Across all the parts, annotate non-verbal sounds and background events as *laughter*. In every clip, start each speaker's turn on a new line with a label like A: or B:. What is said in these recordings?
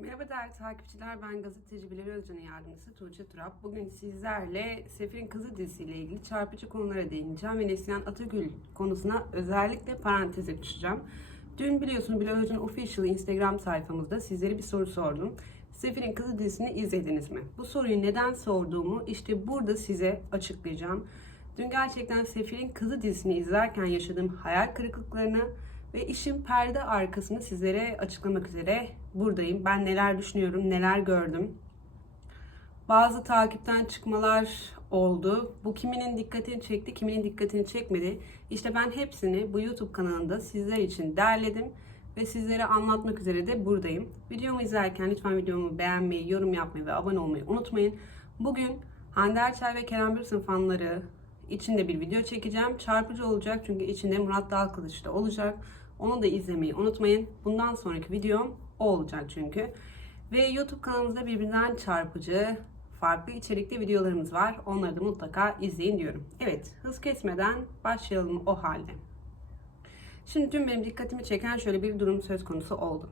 A: Merhaba değerli takipçiler, ben gazeteci Bilal Özcan'ın yardımcısı Tuğçe Turap. Bugün sizlerle Sefir'in Kızı dizisiyle ilgili çarpıcı konulara değineceğim ve Neslihan Atagül konusuna özellikle parantez açacağım. Dün biliyorsunuz Bilal Özcan Official Instagram sayfamızda sizlere bir soru sordum. Sefir'in Kızı dizisini izlediniz mi? Bu soruyu neden sorduğumu işte burada size açıklayacağım. Dün gerçekten Sefir'in Kızı dizisini izlerken yaşadığım hayal kırıklıklarını ve işin perde arkasını sizlere açıklamak üzere buradayım. Ben neler düşünüyorum, neler gördüm. Bazı takipten çıkmalar oldu. Bu kiminin dikkatini çekti, kiminin dikkatini çekmedi. İşte ben hepsini bu YouTube kanalında sizler için derledim ve sizlere anlatmak üzere de buradayım. Videomu izlerken lütfen videomu beğenmeyi, yorum yapmayı ve abone olmayı unutmayın. Bugün Hande Erçel ve Kerem Bürsin fanları içinde bir video çekeceğim. Çarpıcı olacak çünkü içinde Murat Dalkılıç da olacak. Onu da izlemeyi unutmayın. Bundan sonraki videom o olacak çünkü. Ve YouTube kanalımızda birbirinden çarpıcı, farklı içerikli videolarımız var. Onları da mutlaka izleyin diyorum. Evet, hız kesmeden başlayalım o halde. Şimdi dün benim dikkatimi çeken şöyle bir durum söz konusu oldu.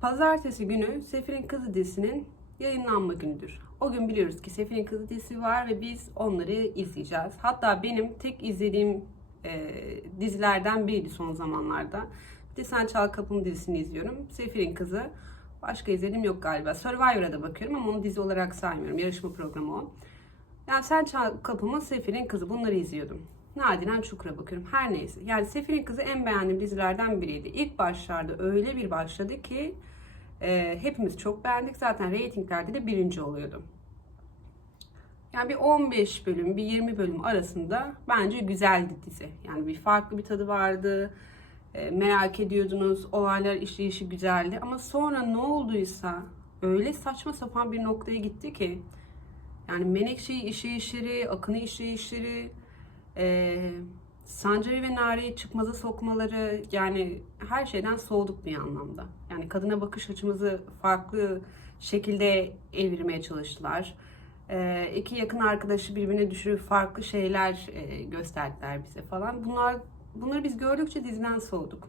A: Pazartesi günü Sefir'in Kızı dizisinin yayınlanma günüdür. O gün biliyoruz ki Sefir'in Kızı dizisi var ve biz onları izleyeceğiz. Hatta benim tek izlediğim e, dizilerden biriydi son zamanlarda. Bir de Sen Çal Kapımı dizisini izliyorum. Sefir'in Kızı. Başka izlediğim yok galiba. Survivor'a da bakıyorum ama onu dizi olarak saymıyorum. Yarışma programı o. Yani Sen Çal Kapımı, Sefir'in Kızı bunları izliyordum. Nadiren Çukur'a bakıyorum. Her neyse. Yani Sefir'in Kızı en beğendiğim dizilerden biriydi. İlk başlarda öyle bir başladı ki e, hepimiz çok beğendik. Zaten reytinglerde de birinci oluyordu. Yani bir 15 bölüm, bir 20 bölüm arasında bence güzeldi dizi. Yani bir farklı bir tadı vardı. E, merak ediyordunuz. Olaylar işleyişi güzeldi. Ama sonra ne olduysa öyle saçma sapan bir noktaya gitti ki yani Menekşe'yi işleyişleri, Akın'ı işleyişleri, e, Sancari ve Nare'yi çıkmaza sokmaları yani her şeyden soğuduk bir anlamda. Yani kadına bakış açımızı farklı şekilde evirmeye çalıştılar. E, iki yakın arkadaşı birbirine düşürüp farklı şeyler e, gösterdiler bize falan. Bunlar bunları biz gördükçe diziden soğuduk.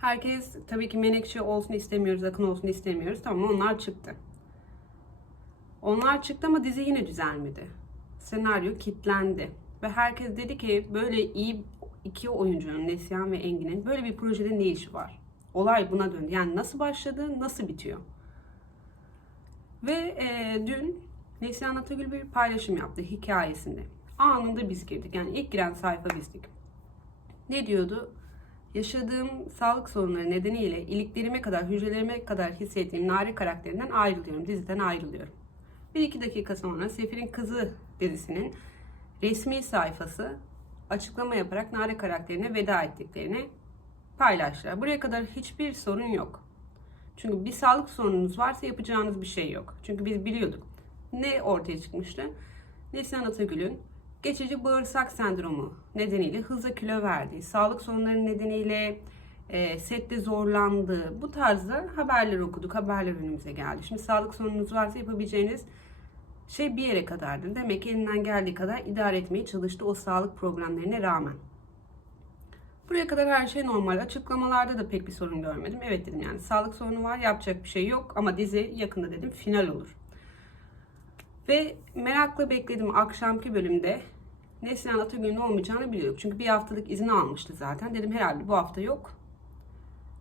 A: Herkes tabii ki Menekşe olsun istemiyoruz, Akın olsun istemiyoruz. Tamam onlar çıktı. Onlar çıktı ama dizi yine düzelmedi. Senaryo kilitlendi. Ve herkes dedi ki böyle iyi iki oyuncunun Neslihan ve Engin'in böyle bir projede ne işi var? Olay buna döndü. Yani nasıl başladı, nasıl bitiyor? Ve e, dün Neslihan Atagül bir paylaşım yaptı hikayesinde. Anında biz girdik. Yani ilk giren sayfa bizdik. Ne diyordu? Yaşadığım sağlık sorunları nedeniyle iliklerime kadar, hücrelerime kadar hissettiğim Nare karakterinden ayrılıyorum. Diziden ayrılıyorum. Bir iki dakika sonra Sefir'in Kızı dizisinin resmi sayfası açıklama yaparak Nare karakterine veda ettiklerini paylaştılar. Buraya kadar hiçbir sorun yok. Çünkü bir sağlık sorununuz varsa yapacağınız bir şey yok. Çünkü biz biliyorduk. Ne ortaya çıkmıştı? Neslihan Atagül'ün geçici bağırsak sendromu nedeniyle hızla kilo verdiği, sağlık sorunları nedeniyle e, sette zorlandığı bu tarzda haberler okuduk, haberler önümüze geldi. Şimdi sağlık sorununuz varsa yapabileceğiniz şey bir yere kadardır. Demek elinden geldiği kadar idare etmeye çalıştı o sağlık problemlerine rağmen. Buraya kadar her şey normal. Açıklamalarda da pek bir sorun görmedim. Evet dedim yani sağlık sorunu var yapacak bir şey yok ama dizi yakında dedim final olur. Ve merakla bekledim akşamki bölümde Neslihan Atagül'ün olmayacağını biliyorduk. Çünkü bir haftalık izin almıştı zaten. Dedim herhalde bu hafta yok.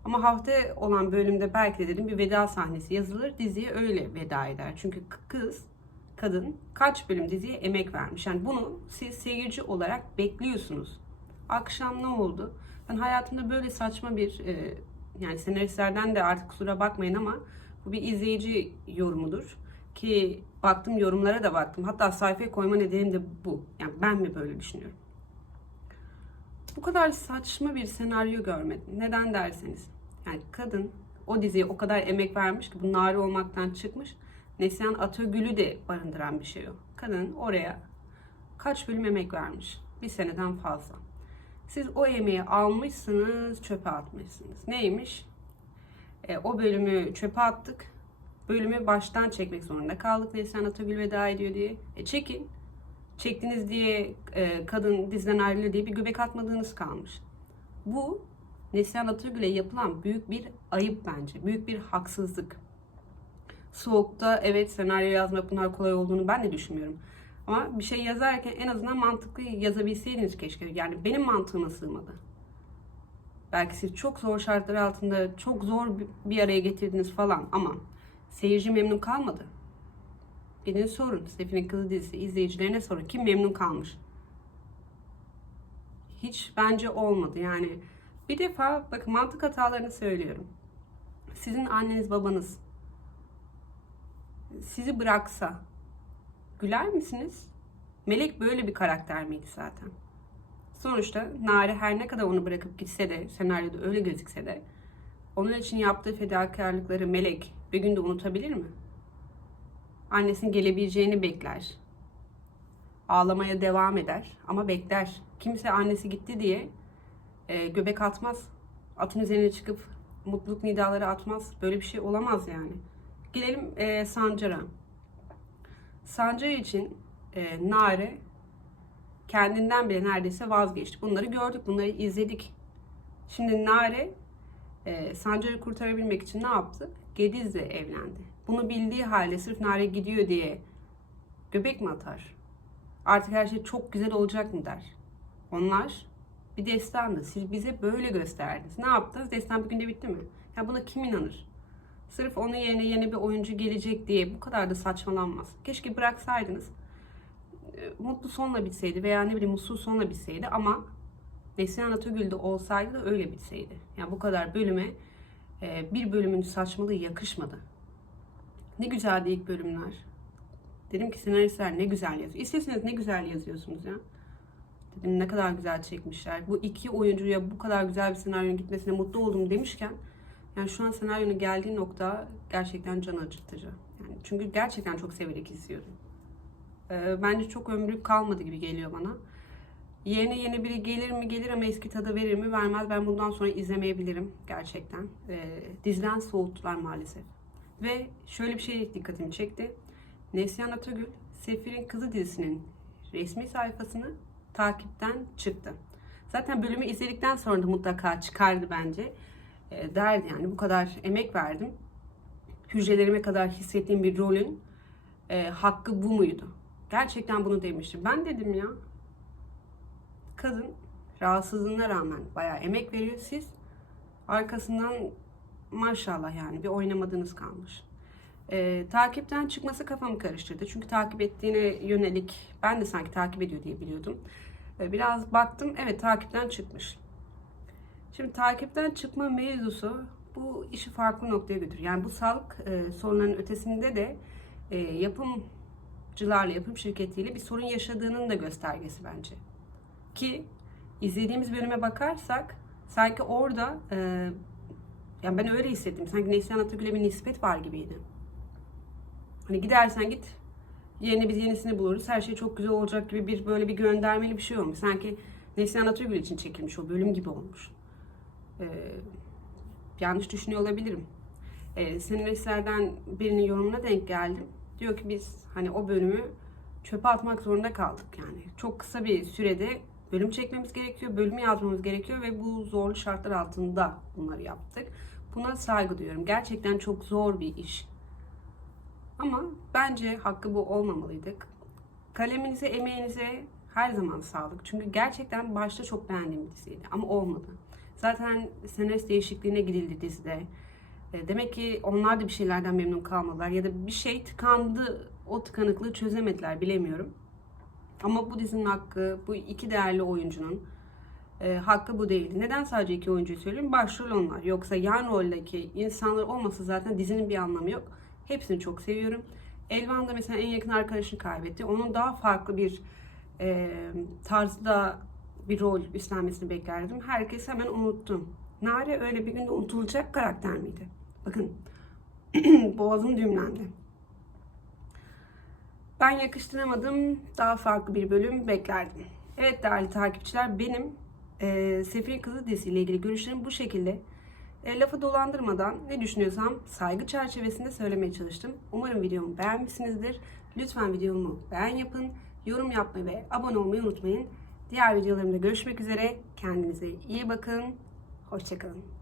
A: Ama hafta olan bölümde belki de dedim bir veda sahnesi yazılır. Diziye öyle veda eder. Çünkü kız, kadın kaç bölüm diziye emek vermiş. Yani bunu siz seyirci olarak bekliyorsunuz. Akşam ne oldu? Ben hayatımda böyle saçma bir e, yani senaristlerden de artık kusura bakmayın ama bu bir izleyici yorumudur. Ki baktım yorumlara da baktım. Hatta sayfaya koyma nedenim de bu. Yani ben mi böyle düşünüyorum? Bu kadar saçma bir senaryo görmedim. Neden derseniz. Yani kadın o diziye o kadar emek vermiş ki bu nari olmaktan çıkmış. Neslihan Atagül'ü de barındıran bir şey o. Kadın oraya kaç bölüm emek vermiş? Bir seneden fazla. Siz o emeği almışsınız, çöpe atmışsınız. Neymiş? E, o bölümü çöpe attık. Bölümü baştan çekmek zorunda kaldık. Neslihan Atagül veda ediyor diye. E çekin. Çektiniz diye e, kadın diziden ayrılıyor diye bir göbek atmadığınız kalmış. Bu Neslihan Atagül'e yapılan büyük bir ayıp bence. Büyük bir haksızlık. Soğukta evet senaryo yazmak bunlar kolay olduğunu ben de düşünmüyorum. Ama bir şey yazarken en azından mantıklı yazabilseydiniz keşke. Yani benim mantığıma sığmadı. Belki siz çok zor şartlar altında çok zor bir araya getirdiniz falan ama seyirci memnun kalmadı. Gidin sorun. Sefir'in Kızı dizisi izleyicilerine sorun. Kim memnun kalmış? Hiç bence olmadı. Yani bir defa bakın mantık hatalarını söylüyorum. Sizin anneniz babanız sizi bıraksa güler misiniz? Melek böyle bir karakter miydi zaten? Sonuçta Nare her ne kadar onu bırakıp gitse de senaryoda öyle gözükse de onun için yaptığı fedakarlıkları Melek bir günde unutabilir mi? Annesinin gelebileceğini bekler. Ağlamaya devam eder ama bekler. Kimse annesi gitti diye e, göbek atmaz. Atın üzerine çıkıp mutluluk nidaları atmaz. Böyle bir şey olamaz yani. Gelelim e, Sancar'a. Sancar için e, Nare kendinden bile neredeyse vazgeçti. Bunları gördük, bunları izledik. Şimdi Nare e, Sancar'ı kurtarabilmek için ne yaptı? Gediz'le evlendi. Bunu bildiği halde sırf Nare gidiyor diye göbek mi atar? Artık her şey çok güzel olacak mı der. Onlar bir destandı. Siz bize böyle gösterdiniz. Ne yaptınız? Destan bir günde bitti mi? Ya buna kim inanır? Sırf onun yerine yeni bir oyuncu gelecek diye bu kadar da saçmalanmaz. Keşke bıraksaydınız. E, Mutlu sonla bitseydi veya ne bileyim mutsuz sonla bitseydi ama Neslihan Atagül'de olsaydı da öyle bitseydi. Yani bu kadar bölüme e, bir bölümün saçmalığı yakışmadı. Ne güzeldi ilk bölümler. Dedim ki senaristler ne güzel yazıyor. İsteseniz ne güzel yazıyorsunuz ya. Dedim ne kadar güzel çekmişler. Bu iki oyuncuya bu kadar güzel bir senaryonun gitmesine mutlu oldum demişken yani şu an senaryonun geldiği nokta gerçekten can acıtıcı. Yani çünkü gerçekten çok severek izliyordum. Ee, bence çok ömrü kalmadı gibi geliyor bana. Yerine yeni biri gelir mi gelir ama eski tadı verir mi vermez. Ben bundan sonra izlemeyebilirim gerçekten. Ee, diziden soğuttular maalesef. Ve şöyle bir şey dikkatimi çekti. Neslihan Atagül, Sefir'in Kızı dizisinin resmi sayfasını takipten çıktı. Zaten bölümü izledikten sonra da mutlaka çıkardı bence. E, derdi yani bu kadar emek verdim. Hücrelerime kadar hissettiğim bir rolün e, hakkı bu muydu? Gerçekten bunu demiştim. Ben dedim ya kadın rahatsızlığına rağmen bayağı emek veriyor. Siz arkasından maşallah yani bir oynamadığınız kalmış. E, takipten çıkması kafamı karıştırdı. Çünkü takip ettiğine yönelik ben de sanki takip ediyor diye biliyordum. E, biraz baktım evet takipten çıkmış. Şimdi takipten çıkma mevzusu bu işi farklı noktaya götürüyor. Yani bu sağlık e, sorunlarının ötesinde de e, yapımcılarla, yapım şirketiyle bir sorun yaşadığının da göstergesi bence. Ki izlediğimiz bölüme bakarsak sanki orada e, yani ben öyle hissettim. Sanki Neslihan Atagül'e bir nispet var gibiydi. Hani gidersen git yerine biz yenisini buluruz. Her şey çok güzel olacak gibi bir böyle bir göndermeli bir şey olmuş. Sanki Neslihan Atagül için çekilmiş o bölüm gibi olmuş. Ee, yanlış düşünüyor olabilirim. Ee, senaristlerden birinin yorumuna denk geldim. Diyor ki biz hani o bölümü çöpe atmak zorunda kaldık yani. Çok kısa bir sürede bölüm çekmemiz gerekiyor, bölümü yazmamız gerekiyor ve bu zorlu şartlar altında bunları yaptık. Buna saygı duyuyorum. Gerçekten çok zor bir iş. Ama bence hakkı bu olmamalıydı. Kaleminize, emeğinize her zaman sağlık. Çünkü gerçekten başta çok beğendiğim bir diziydi ama olmadı. Zaten senarist değişikliğine gidildi dizide. E, Demek ki onlar da bir şeylerden memnun kalmadılar ya da bir şey tıkandı, o tıkanıklığı çözemediler bilemiyorum. Ama bu dizinin hakkı, bu iki değerli oyuncunun e, hakkı bu değildi. Neden sadece iki oyuncuyu söylüyorum? Başrol onlar. Yoksa yan roldeki insanlar olmasa zaten dizinin bir anlamı yok. Hepsini çok seviyorum. Elvan da mesela en yakın arkadaşını kaybetti. Onun daha farklı bir e, tarzda bir rol üstlenmesini beklerdim. Herkes hemen unuttum. Nare öyle bir günde unutulacak karakter miydi? Bakın *clears throat* boğazım düğümlendi. Ben yakıştıramadım. Daha farklı bir bölüm beklerdim. Evet değerli takipçiler benim e, Sefir'in Kızı dizisiyle ilgili görüşlerim bu şekilde. E, lafı dolandırmadan ne düşünüyorsam saygı çerçevesinde söylemeye çalıştım. Umarım videomu beğenmişsinizdir. Lütfen videomu beğen yapın, yorum yapmayı ve abone olmayı unutmayın. Diğer videolarımda görüşmek üzere. Kendinize iyi bakın. Hoşçakalın.